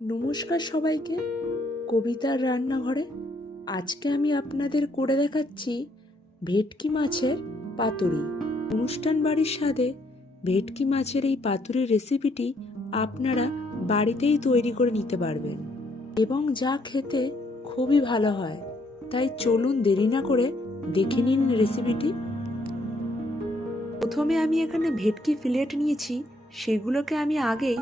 নমস্কার সবাইকে। কবিতার রান্নাঘরে আজকে আমি আপনাদের করে দেখাচ্ছি ভেটকি মাছের পাতুরি। অনুষ্ঠান বাড়ির স্বাদে ভেটকি মাছের এই পাতুরির রেসিপিটি আপনারা বাড়িতেই তৈরি করে নিতে পারবেন এবং যা খেতে খুবই ভালো হয়। তাই চলুন দেরি না করে দেখে নিন রেসিপিটি প্রথমে আমি এখানে ভেটকি ফিলেট নিয়েছি, সেগুলোকে আমি আগেই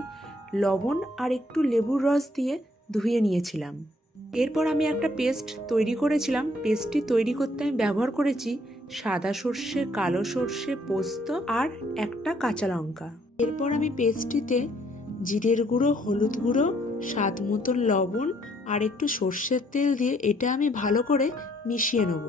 লবণ আর একটু লেবুর রস দিয়ে ধুয়ে নিয়েছিলাম। এরপর আমি একটা পেস্ট তৈরি করেছিলাম। পেস্টটি তৈরি করতে আমি ব্যবহার করেছি সাদা সর্ষে, কালো সর্ষে, পোস্ত আর একটা কাঁচা লঙ্কা। এরপর আমি পেস্টটিতে জিরের গুঁড়ো, হলুদ গুঁড়ো, স্বাদ মতন লবণ আর একটু সর্ষের তেল দিয়ে এটা আমি ভালো করে মিশিয়ে নেব।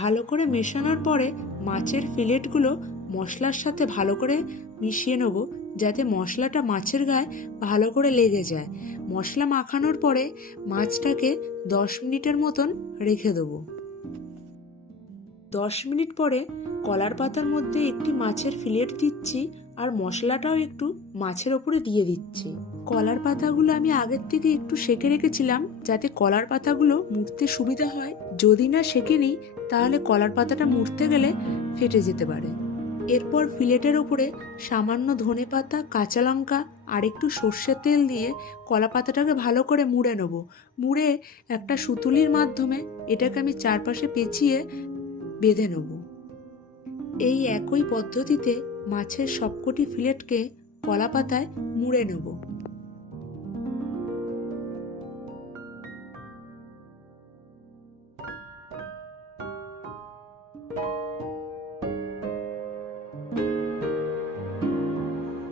ভালো করে মেশানোর পরে মাছের ফিলেটগুলো মশলার সাথে ভালো করে মিশিয়ে নেব, যাতে মশলাটা মাছের গায়ে ভালো করে লেগে যায়। মশলা মাখানোর পরে মাছটাকে দশ মিনিটের মতন রেখে দেবো। দশ মিনিট পরে কলার পাতার মধ্যে একটি মাছের ফিলেট দিচ্ছি। আর মশলাটাও একটু মাছের ওপরে দিয়ে দিচ্ছি। কলার পাতাগুলো আমি আগের থেকে একটু সেকে রেখেছিলাম যাতে কলার পাতাগুলো মুড়তে সুবিধা হয়। যদি না সেকে নিই, তাহলে কলার পাতাটা মুড়তে গেলে ফেটে যেতে পারে। এরপর ফিলেটের ওপরে সামান্য ধনে পাতা, কাঁচা লঙ্কা আর একটু সর্ষের তেল দিয়ে কলা পাতাটাকে ভালো করে মুড়ে নেব। মুড়ে একটা সুতুলির মাধ্যমে এটাকে আমি চারপাশে পেঁচিয়ে বেঁধে নেব। এই একই পদ্ধতিতে মাছের সবকটি ফিলেটকে কলা পাতায় মুড়ে নেব।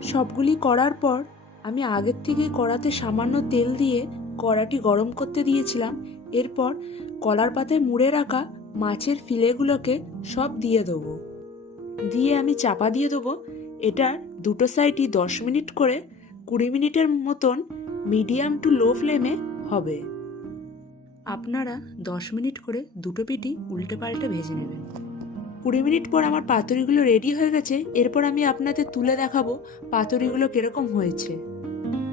সবগুলি করার পর আমি আগের থেকে কড়াতে সামান্য তেল দিয়ে কড়াটি গরম করতে দিয়েছিলাম। এরপর কলার পাতায় মুড়ে রাখা মাছের ফিলেগুলোকে সব দিয়ে দেবো। দিয়ে আমি চাপা দিয়ে দেবো। এটার দুটো সাইডই দশ মিনিট করে কুড়ি মিনিটের মতন মিডিয়াম টু লো ফ্লেমে হবে। আপনারা দশ মিনিট করে দুটো পিটি উল্টে পাল্টে ভেজে নেবেন। কুড়ি মিনিট পর আমার পাতুরিগুলো রেডি হয়ে গেছে। এরপর আমি আপনাদের তুলে দেখাবো পাতুরিগুলো কীরকম হয়েছে।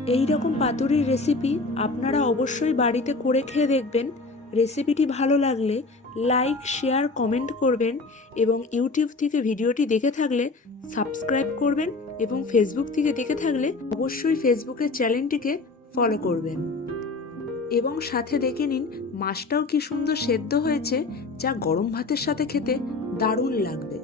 এই রকম পাতুরির রেসিপি আপনারা অবশ্যই বাড়িতে করে খেয়ে দেখবেন। রেসিপিটি ভালো লাগলে লাইক, শেয়ার, কমেন্ট করবেন এবং ইউটিউব থেকে ভিডিওটি দেখে থাকলে সাবস্ক্রাইব করবেন এবং ফেসবুক থেকে দেখে থাকলে অবশ্যই ফেসবুকের চ্যানেলটিকে ফলো করবেন। এবং সাথে দেখে নিন মাছটাও কি সুন্দর সেদ্ধ হয়েছে, যা গরম ভাতের সাথে খেতে দারুণ লাগবে।